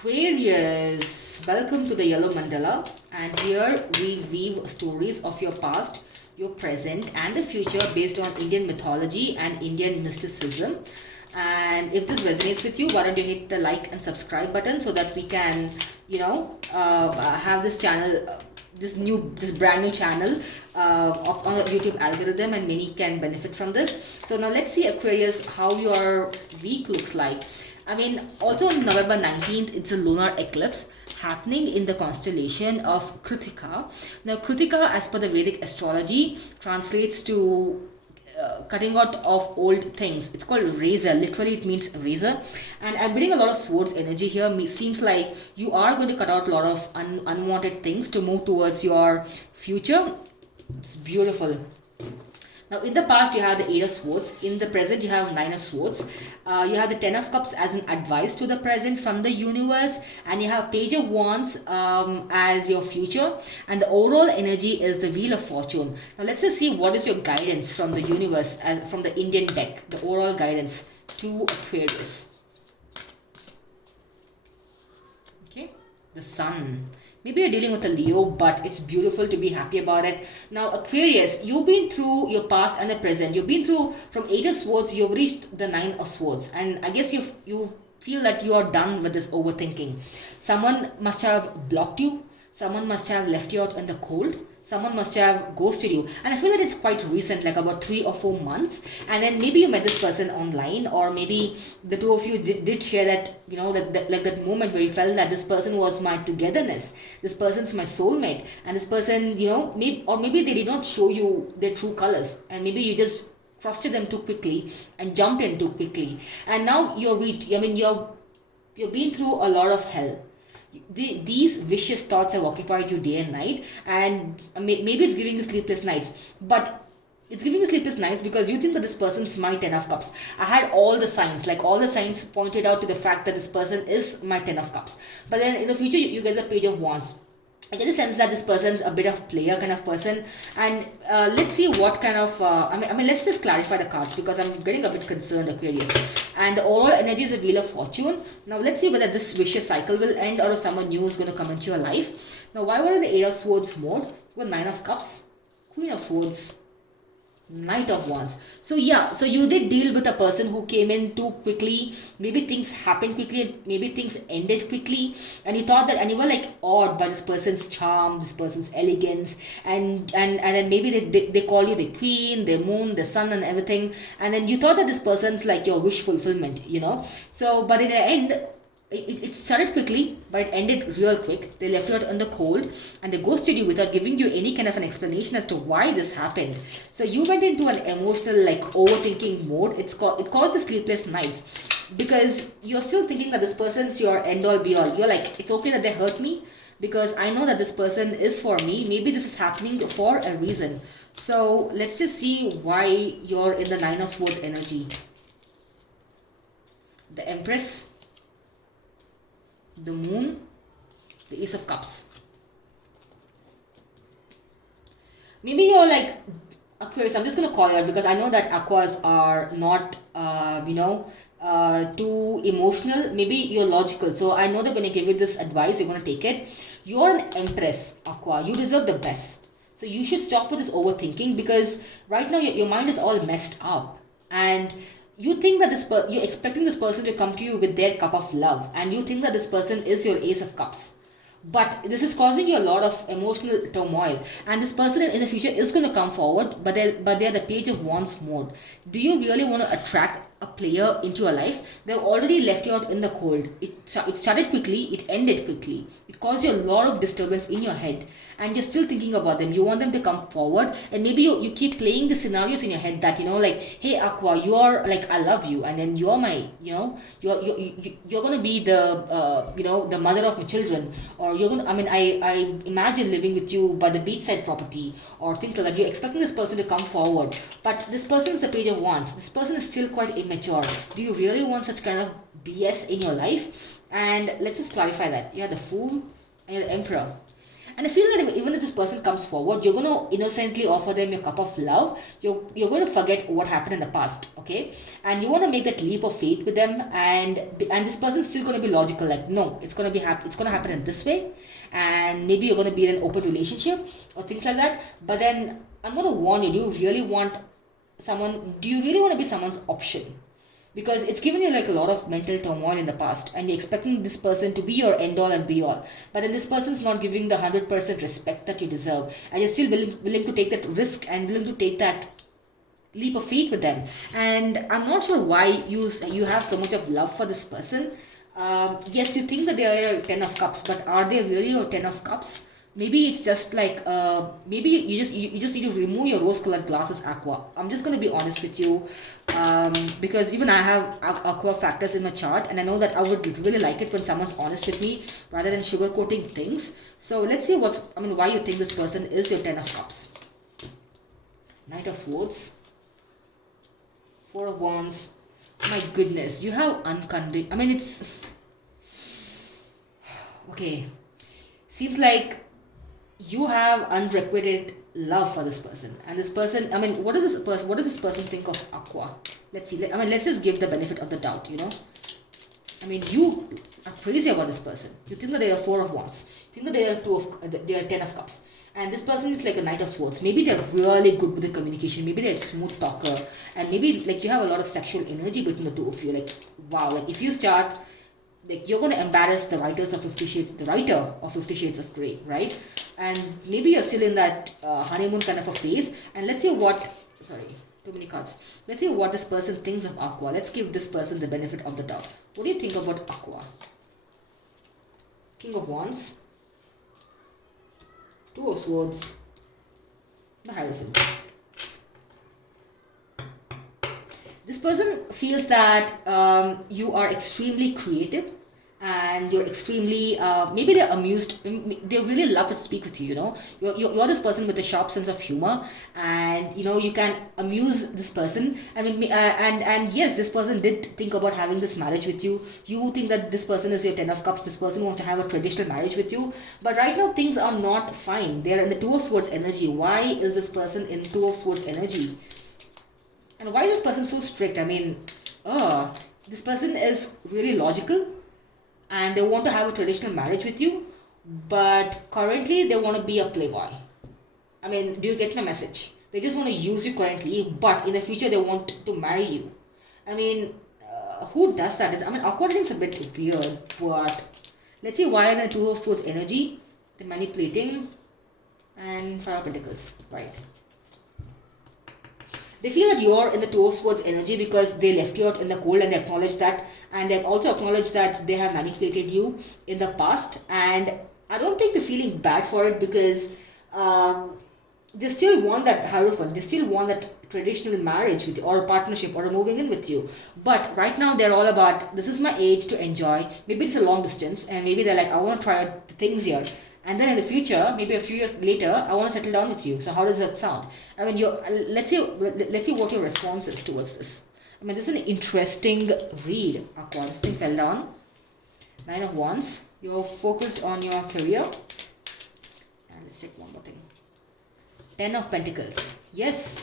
Aquarius, welcome to the Yellow Mandala, and here we weave stories of your past, your present, and the future based on Indian mythology and Indian mysticism. And if this resonates with you, why don't you hit the like and subscribe button so that we can, have this channel, this brand new channel on the YouTube algorithm, and many can benefit from this. So now let's see, Aquarius, how your week looks like. I mean, also on November 19th, it's a lunar eclipse happening in the constellation of Kritika. Now, Kritika, as per the Vedic astrology, translates to cutting out of old things. It's called razor. Literally, it means razor. And I'm getting a lot of swords energy here. It seems like you are going to cut out a lot of unwanted things to move towards your future. It's beautiful. Now, in the past, you have the Eight of Swords. In the present, you have Nine of Swords. You have the Ten of Cups as an advice to the present from the universe. And you have Page of Wands as your future. And the overall energy is the Wheel of Fortune. Now, let's just see what is your guidance from the universe, from the Indian deck. The overall guidance to Aquarius. Okay, the Sun. Maybe you're dealing with a Leo, but it's beautiful to be happy about it. Now, Aquarius, you've been through your past and the present. You've been through, from Eight of Swords, you've reached the Nine of Swords. And I guess you feel that you are done with this overthinking. Someone must have blocked you. Someone must have left you out in the cold. Someone must have ghosted you. And I feel that it's quite recent, like about 3 or 4 months. And then maybe you met this person online, or maybe the two of you did share that, that moment where you felt that this person was my togetherness. This person's my soulmate. And this person, maybe they did not show you their true colors. And maybe you just trusted them too quickly and jumped in too quickly. And now you're been through a lot of hell. These vicious thoughts have occupied you day and night, and maybe it's giving you sleepless nights, but it's giving you sleepless nights because you think that this person's my Ten of Cups. I had all the signs pointed out to the fact that this person is my Ten of Cups. But then in the future, you get the Page of Wands. I get the sense that this person's a bit of player kind of person, and let's see what kind of let's just clarify the cards because I'm getting a bit concerned, Aquarius. And the overall energy is a Wheel of Fortune. Now let's see whether this vicious cycle will end or if someone new is going to come into your life. Now, why were in the Eight of Swords mode? You got Nine of Cups, Queen of Swords, Knight of Wands. So you did deal with a person who came in too quickly. Maybe things happened quickly, maybe things ended quickly, and you thought that, and you were like awed by this person's charm, this person's elegance, and then maybe they call you the queen, the moon, the sun, and everything, and then you thought that this person's like your wish fulfillment, So, but in the end, it started quickly, but it ended real quick. They left you out in the cold, and they ghosted you without giving you any kind of an explanation as to why this happened. So you went into an emotional, overthinking mode. It caused you sleepless nights because you're still thinking that this person's your end all be all. You're like, it's okay that they hurt me because I know that this person is for me. Maybe this is happening for a reason. So let's just see why you're in the Nine of Swords energy. The Empress, the Moon, the Ace of Cups. Maybe you're like, Aquarius, I'm just going to call you out because I know that Aquas are not, too emotional. Maybe you're logical. So I know that when I give you this advice, you're going to take it. You're an Empress, Aqua. You deserve the best. So you should stop with this overthinking because right now your mind is all messed up. And you think that you're expecting this person to come to you with their cup of love, and you think that this person is your Ace of Cups. But this is causing you a lot of emotional turmoil, and this person in the future is going to come forward, but they're the Page of Wands mode. Do you really want to attract a player into your life? They've already left you out in the cold. It started quickly, it ended quickly. It caused you a lot of disturbance in your head, and you're still thinking about them. You want them to come forward, and maybe you keep playing the scenarios in your head that, hey Aqua, you are like, I love you, and then you're my, you're going to be the, the mother of my children, or you're going to, I imagine living with you by the beachside property, or things like that. You're expecting this person to come forward, but this person is the Page of Wands. This person is still quite immature. Do you really want such kind of BS in your life? And let's just clarify that. You have the Fool and you're the Emperor. And I feel that even if this person comes forward, you're going to innocently offer them your cup of love. You're going to forget what happened in the past, okay? And you want to make that leap of faith with them, and this person's still going to be logical, like, no, it's going to be it's going to happen in this way, and maybe you're going to be in an open relationship or things like that. But then I'm going to warn you: do you really want to be someone's option? Because it's given you like a lot of mental turmoil in the past, and you're expecting this person to be your end all and be all, but then this person's not giving the 100% respect that you deserve, and you're still willing to take that risk and willing to take that leap of faith with them. And I'm not sure why you have so much of love for this person. Yes, you think that they are a 10 of cups, but are they really a 10 of cups? Maybe it's just like maybe you just need to remove your rose-colored glasses, Aqua. I'm just going to be honest with you, because even I have Aqua factors in my chart, and I know that I would really like it when someone's honest with me rather than sugarcoating things. So let's see why you think this person is your 10 of cups. Knight of Swords, Four of Wands. My goodness, you have unconditional. It's okay. Seems like you have unrequited love for this person, and this person, what does this person think of Aqua? Let's see. Let's just give the benefit of the doubt. You are crazy about this person. You think that they are Four of Wands. You think that they are 10 of Cups, and this person is like a Knight of Swords. Maybe they're really good with the communication. Maybe they're a smooth talker, and maybe like you have a lot of sexual energy between the two of you. Like, wow, like if you start, like, you're going to embarrass the writer of 50 Shades of Grey, right? And maybe you're still in that honeymoon kind of a phase. And let's see too many cards. Let's see what this person thinks of Aqua. Let's give this person the benefit of the doubt. What do you think about Aqua? King of Wands, Two of Swords, the Hierophant. This person feels that you are extremely creative, and you're extremely, maybe they're amused, they really love to speak with you, You're this person with a sharp sense of humor, and, you can amuse this person. And yes, this person did think about having this marriage with you. You think that this person is your 10 of Cups, this person wants to have a traditional marriage with you. But right now, things are not fine. They're in the Two of Swords energy. Why is this person in Two of Swords energy? And why is this person so strict? This person is really logical, and they want to have a traditional marriage with you, but currently they want to be a playboy. Do you get my message? They just want to use you currently, but in the future they want to marry you. Who does that? Awkward is a bit weird, but let's see why the Two of Swords energy, the manipulating, and Five of Pentacles, right? They feel that you're in the Two of Swords energy because they left you out in the cold, and they acknowledge that. And they also acknowledge that they have manipulated you in the past. And I don't think they're feeling bad for it, because they still want that Hierophant. They still want that traditional marriage with you, or a partnership, or a moving in with you. But right now they're all about, this is my age to enjoy. Maybe it's a long distance, and maybe they're like, I want to try out things here. And then in the future, maybe a few years later, I want to settle down with you. So how does that sound? Let's see what your response is towards this. This is an interesting read, Aqua. This thing fell down. Nine of Wands. You're focused on your career. And let's check one more thing. 10 of Pentacles. Yes.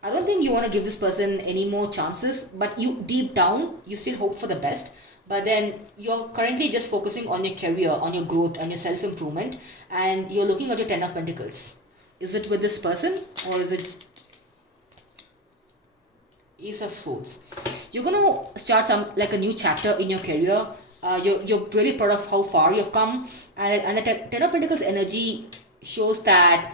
I don't think you want to give this person any more chances, but you deep down, you still hope for the best. But then you're currently just focusing on your career, on your growth, and your self-improvement, and you're looking at your 10 of Pentacles. Is it with this person, or is it Ace of Swords? You're going to start a new chapter in your career. You're really proud of how far you've come, and the 10 of Pentacles energy shows that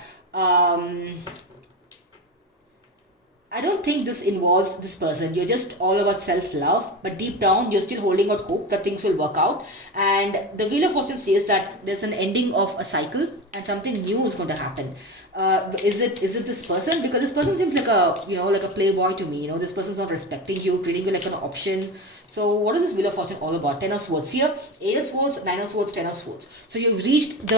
I don't think this involves this person. You're just all about self-love, but deep down, you're still holding out hope that things will work out. And the Wheel of Fortune says that there's an ending of a cycle, and something new is going to happen. Is it this person? Because this person seems like a playboy to me. This person's not respecting you, treating you like an option. So what is this Wheel of Fortune all about? 10 of Swords here, 8 of Swords, 9 of Swords, 10 of Swords. So you've reached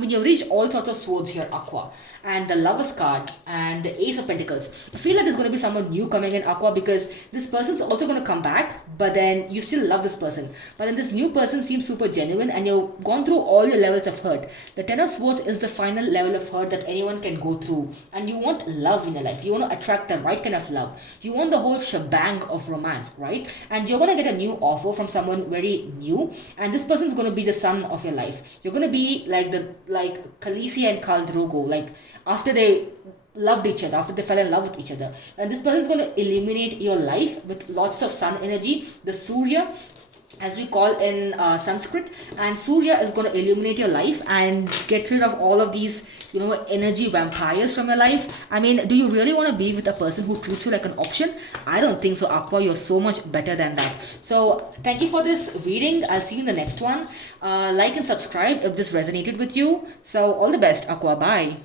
you've reached all sorts of swords here, Aqua. And the Lover's card and the Ace of Pentacles. I feel like there's going to be someone new coming in, Aqua, because this person's also going to come back, but then you still love this person. But then this new person seems super genuine, and you've gone through all your levels of hurt. The Ten of Swords is the final level of hurt that anyone can go through. And you want love in your life. You want to attract the right kind of love. You want the whole shebang of romance, right? And you're going to get a new offer from someone very new, and this person is going to be the sun of your life. You're going to be like Khaleesi and Khal Drogo, like after they loved each other, after they fell in love with each other. And this person is going to illuminate your life with lots of sun energy, the Surya, as we call in Sanskrit. And Surya is going to illuminate your life and get rid of all of these, energy vampires from your life. I mean, do you really want to be with a person who treats you like an option? I don't think so, Aqua. You're so much better than that. So thank you for this reading. I'll see you in the next one. Like and subscribe if this resonated with you. So all the best, Aqua. Bye.